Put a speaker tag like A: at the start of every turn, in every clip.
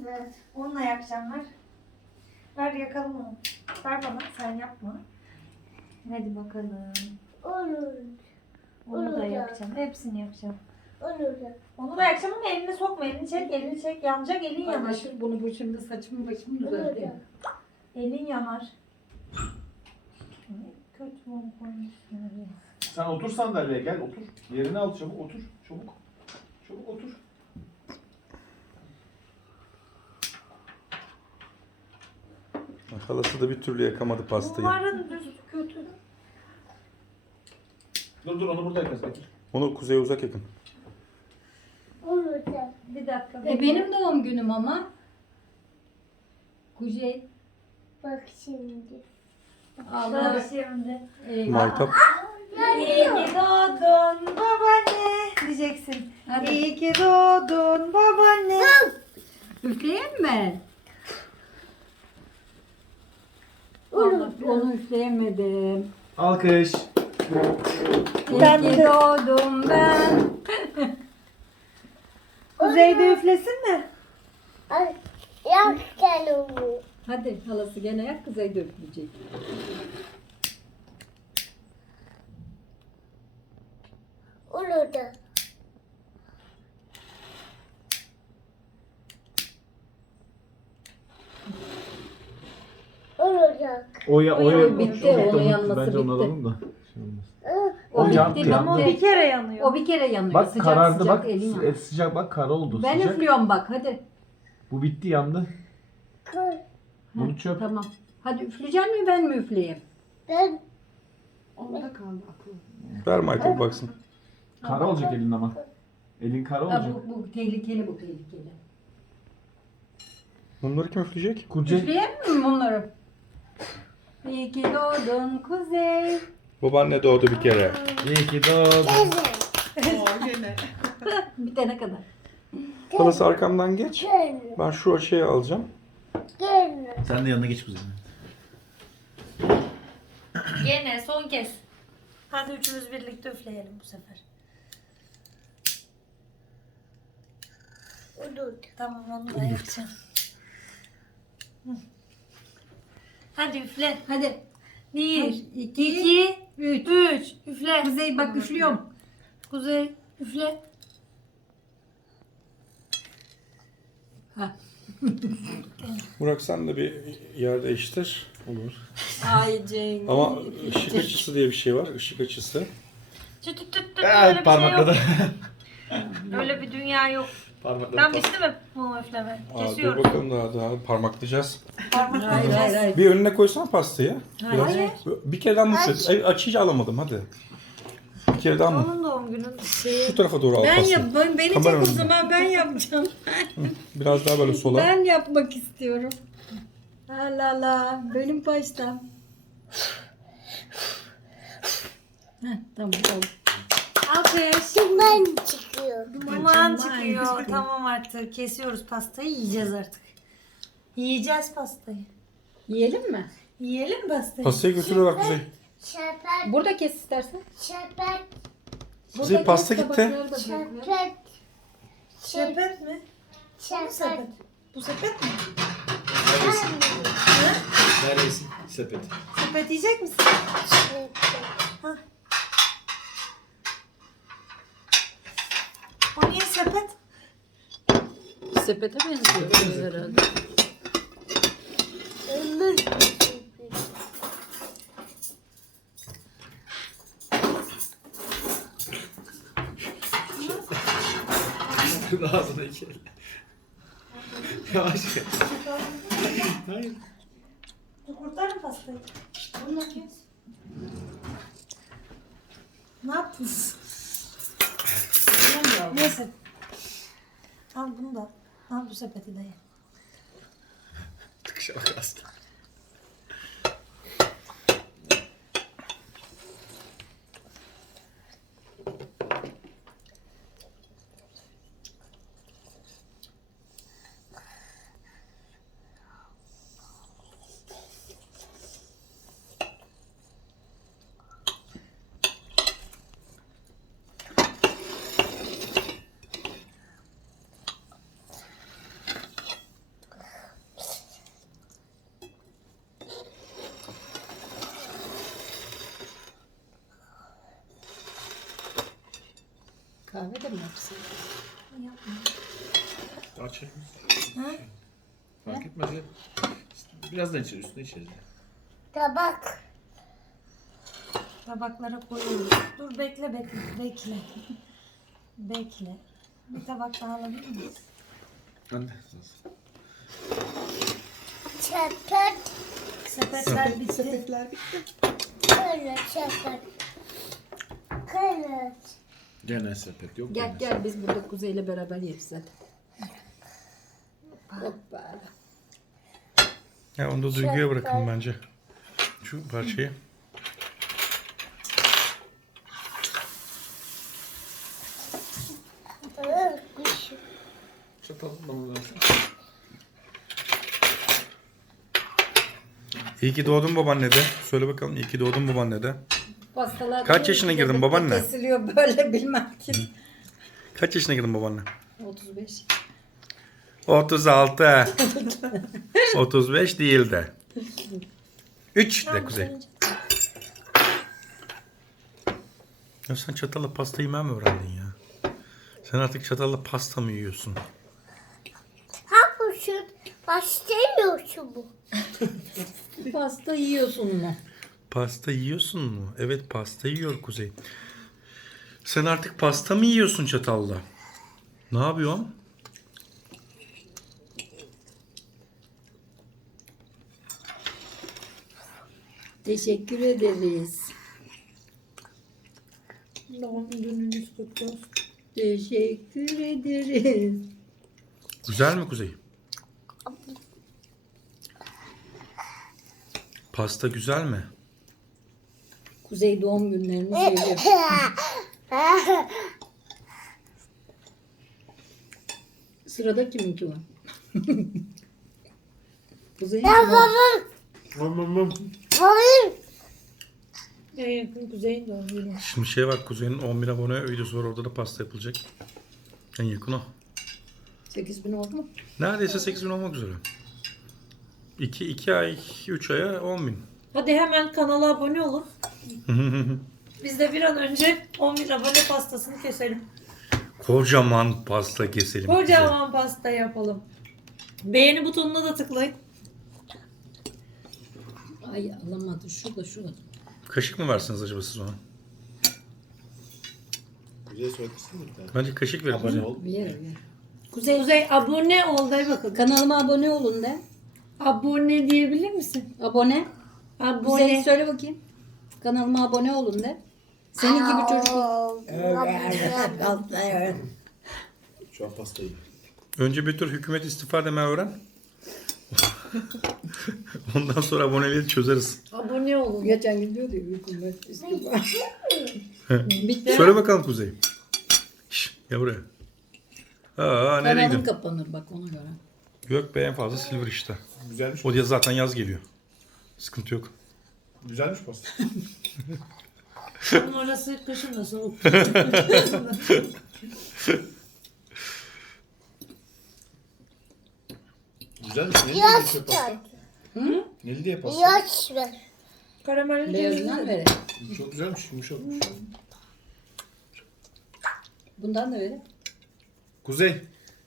A: Evet.
B: Onunla yakacağım ver. Ver yakalım onu. Ver bana sen yapma. Hadi bakalım.
A: Olur.
B: Onu da
A: Olur.
B: yakacağım. Hepsini yakacağım.
A: Olur.
B: Onu da yakacağım ama elini sokma. Elini çek, elini çek. Yanacak, elin yanar.
C: Paylaşır bunu, bu şimdi saçımı başımı düzelteyim.
B: Elin yanar. Kötü mum koymuşsun oraya.
D: Sen otur sandalyeye gel otur. Yerini al çabuk otur. Çabuk. Çabuk otur.
E: Halası da bir türlü yakamadı pastayı.
B: Bunların düz kötü.
D: Dur onu burada yakarız getir.
E: Onu kuzeye uzak yakın.
A: Olur.
B: Bir dakika.
C: Benim doğum günüm ama. Kuzey.
A: Bak şimdi.
C: Allah.
B: Bak şimdi.
E: Maytap.
B: İyi ki doğdun babaanne diyeceksin.
C: Hadi.
B: İyi ki doğdun babaanne.
C: Üfleyeyim mi?
A: Olur.
C: Allah, onu üfleyemedim.
D: Alkış.
B: Ben
C: İyi ki
B: de-
C: doğdum ben.
B: Kuzey de üflesin mi?
A: Ay, yak gel onu.
C: Hadi halası gene yak, Kuzey de üfleyecek.
A: Olur da. Olacak.
D: Oya
C: bitti, onun yanması
D: Bence onu
C: bitti.
D: alalım da.
C: O
D: O yandı,
C: bitti,
D: yandı.
B: Ama
C: bitti.
B: bir kere yanıyor.
C: O bir kere yanıyor.
D: Bak
C: sıcak
D: karardı
C: sıcak
D: bak.
C: elin yanıyor.
D: Et sıcak bak kara oldu.
C: Ben
D: sıcak.
C: üflüyorum bak, hadi.
D: Bu bitti yandı.
A: Koy.
D: Bunu çöp.
C: Tamam. Hadi üfleyecek mi, ben mi üfleyeyim?
A: Ben
F: Onda kaldı aklı.
E: Ver Maytap baksın.
D: Kara olacak elin ama. Elin kara
C: Ha,
D: olacak.
C: bu tehlikeli, bu tehlikeli.
E: Bunları kim üfleyecek?
D: Kuzey.
C: Üfleyeyim mi bunları? İyi ki doğdun Kuzey.
E: Babaanne doğdu bir kere.
D: İyi ki doğdun.
F: Gene.
C: Bitene kadar.
E: Halası arkamdan geç.
A: gel.
E: Ben şu açıyı alacağım.
A: Gel.
D: Sen de yanına geç Kuzey.
B: Gene son kez. Hadi üçümüz birlikte üfleyelim bu sefer.
A: Olur.
B: Tamam onu da yapacağım. Hı. Hadi üfle.
C: Hadi.
B: 1,
C: İki,
B: 2,
C: üç.
B: 3. Üfle.
C: Kuzey bak üflüyorum.
B: Kuzey üfle.
C: Ha.
E: Burak sen de bir yer değiştir.
D: Olur.
C: Ay Cengiz.
E: Ama ışık açısı diye bir şey var. Işık açısı.
B: Çıt çıt çıt çıt öyle bir şey
D: parmakladı.
B: yok. Öyle bir dünya yok.
D: Parmakladı.
B: Tam bitti mi mum üfleme?
E: Aa, dur
B: Kesiyoruz.
E: bakalım daha parmaklayacağız.
C: Hayır hayır hayır.
E: Bir önüne koysana pastayı. Biraz.
C: Hayır.
E: Bir kere daha mutlu. Açıyı alamadım hadi. Bir kere daha mı?
B: Onun doğum günü.
E: Şu tarafa doğru al
C: Ben
E: pastayı.
C: yap, beni çek
E: Kamera
C: o
E: önünde.
C: zaman, ben yapacağım.
E: Biraz daha böyle sola.
C: Ben yapmak istiyorum. La la, benim baştan. Heh, tamam oldu.
B: Alkış.
A: Duman çıkıyor.
B: Duman çıkıyor. Tamam artık. Kesiyoruz pastayı. Yiyeceğiz artık. Yiyeceğiz pastayı.
C: Yiyelim mi?
B: Yiyelim mi pastayı?
E: Pastayı götürüyorlar Kuzey.
A: Şepet.
C: Burada kes istersen.
A: Şepet.
E: Kuzey pasta gitti.
C: Tabakları da bırak.
A: Şepet.
B: Sepet mi? Bu
A: Şepet.
B: sepet. Bu sepet mi?
D: Neredesin? Sepet.
B: Sepet yiyecek misin? O niye sepet?
C: Sepete benziyor herhalde.
A: Ömür.
D: Ağzına iki el. Yavaş. Hayır.
B: Kurtarın pastayı. Bunu kes. Ne yaptınız? Neyse. Al bunu da. Al bu sepeti de ye.
D: Tıkışa bak aslında.
C: Kahve de mi yapsın?
E: Aç.
B: Ha?
E: Fark etmez ya. Birazdan içeriz, üstüne içeriz.
A: Tabak.
B: Tabaklara koyuyoruz. Dur bekle. Bekle. Bir tabak daha alabilir miyiz?
E: Anne.
A: Sepet.
B: Sepetler bitti.
F: Sepetler bitti.
A: Kırı sepet. Kırı.
E: Gene sepet yok.
C: Gel gel biz burada Kuzey'le beraber yeriz zaten. Hoppa.
E: Ya onu da Duygu'ya bırakın bence. Şu parçayı.
A: Kuş.
E: Çatal bana versin. İyi ki doğdun babaanne de. Söyle bakalım iyi ki doğdun babaanne de.
C: Pastalar
E: Kaç yaşına girdin babaanne?
C: Kesiliyor böyle bilmem ki.
E: Kaç yaşına girdin babaanne?
C: 35.
E: 36. 35 değil de. 3 de Kuzey. Ya sen çatalla pasta yemeyi mi öğrendin ya? Sen artık çatalla pasta mı yiyorsun?
A: Ha bu şu başlamıyorsun bu.
C: Pasta yiyorsun mu?
E: Pasta yiyorsun mu? Evet pasta yiyor Kuzey. Sen artık pasta mı yiyorsun çatalla? Ne yapıyorsun?
C: Teşekkür ederiz.
B: Doğum gününüz kutlu olsun.
C: Teşekkür ederiz.
E: Güzel mi Kuzey? Pasta güzel mi?
C: Kuzey doğum günlerini seviyor. Sırada kiminki var? Kuzey'in mi var?
A: Hayır.
B: En yakın Kuzey'in doğum günü.
E: Şimdi şey var Kuzey'in 10.000 abone videosu var orada da pasta yapılacak. En yakın o.
C: 8.000 oldu mu?
E: Neredeyse 8.000 olmak üzere. 2 ay 3 aya 10.000.
B: Hadi hemen kanala abone olun. Biz de bir an önce 11 abone pastasını keselim.
E: Kocaman pasta keselim. Kuzey.
B: Kocaman pasta yapalım. Beğeni butonuna da tıklayın.
C: Ay alamadı. Şurada.
E: Kaşık mı versiniz acaba siz ona?
D: Kuzey söylesin mi bir tane?
E: Bence kaşık verin.
D: Abone ol.
C: Bir yere. Kuzey,
B: Kuzey abone ol de bakalım.
C: kanalıma abone olun de.
B: Abone diyebilir misin?
C: Abone. Kuzey
B: Abone.
C: söyle bakayım. Kanalıma abone olun de. Senin gibi çocuk.
D: Şu an pastayı.
E: Önce bir tür hükümet istifa demeyi öğren. Ondan sonra aboneleri çözeriz.
B: Abone olun.
C: Geçen gün diyordu ya hükümet istifa. Bitti.
E: Söyle bakalım Kuzey. Şş, gel buraya. Aa nereye
C: Kanalım
E: gidiyorsun?
C: kapanır bak ona göre.
E: Yok be en fazla silver işte.
D: Güzelmiş.
E: O diye zaten yaz geliyor. Sıkıntı yok.
D: Güzelmiş pasta.
B: Onun orası kışın da soğuk.
D: Güzelmiş. Neli diye
A: Yaş
D: geçiyor pasta?
A: ver.
D: Neli diye pasta?
A: Yaş ver.
B: Karamelli
C: Beyazından
B: cevizi.
C: verin.
D: Çok güzelmiş. Yumuşakmış.
C: Bundan da verin.
D: Kuzey.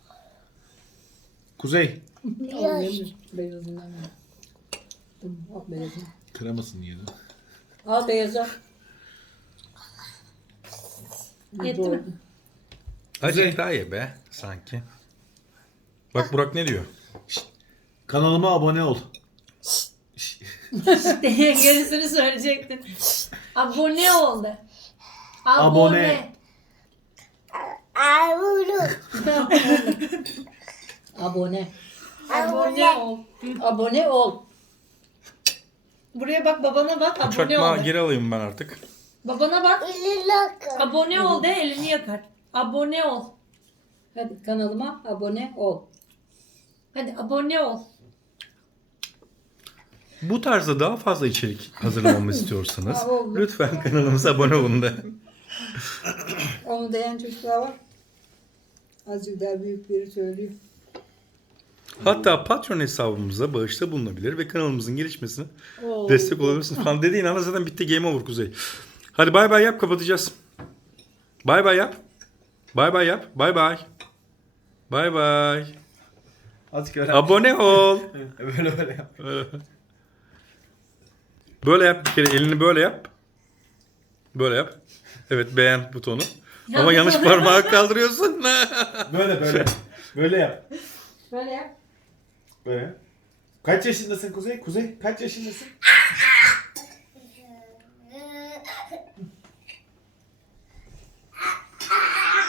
D: Kuzey.
C: Al verin. Beyazından verin. Tamam, al beyazını.
D: Kıramasın yine.
C: Al beyazı.
B: Yetti mi?
E: Azıcık daha ye be sanki. Bak Burak ne diyor?
D: Kanalıma abone ol.
B: Gerisini söyleyecektin. Abone ol de.
D: Abone.
A: Avulu.
C: Abone.
B: Abone ol.
C: Abone ol.
B: Buraya bak, babana bak, abone
E: Çakmağı
B: ol de.
E: geri alayım ben artık.
B: Babana bak,
A: İlilaka.
B: abone ol de, elini yakar. Abone ol.
C: Hadi kanalıma abone ol.
B: Hadi abone ol.
E: Bu tarzda daha fazla içerik hazırlamamı istiyorsanız
C: Ha, oldu.
E: lütfen kanalımıza abone olun da.
C: Onu diyen çocuklar var. Azıcık daha büyükleri söylüyor.
E: Hatta Patreon hesabımıza bağışta bulunabilir ve kanalımızın gelişmesine destek olabilirsiniz falan dediğin anda zaten bitti, game over Kuzey. Hadi bay bay yap, kapatacağız. Bay bay yap. Bay bay yap. Bay bay. Bay bay.
D: Azıcık öğren.
E: Abone ol.
D: Böyle yap.
E: Böyle yap bir kere, elini böyle yap. Böyle yap. Evet, beğen butonu. Ama yanlış parmağı kaldırıyorsun.
D: Böyle. Böyle yap.
C: Böyle yap.
D: Böyle. Kaç yaşındasın Kuzey? Kuzey kaç yaşındasın?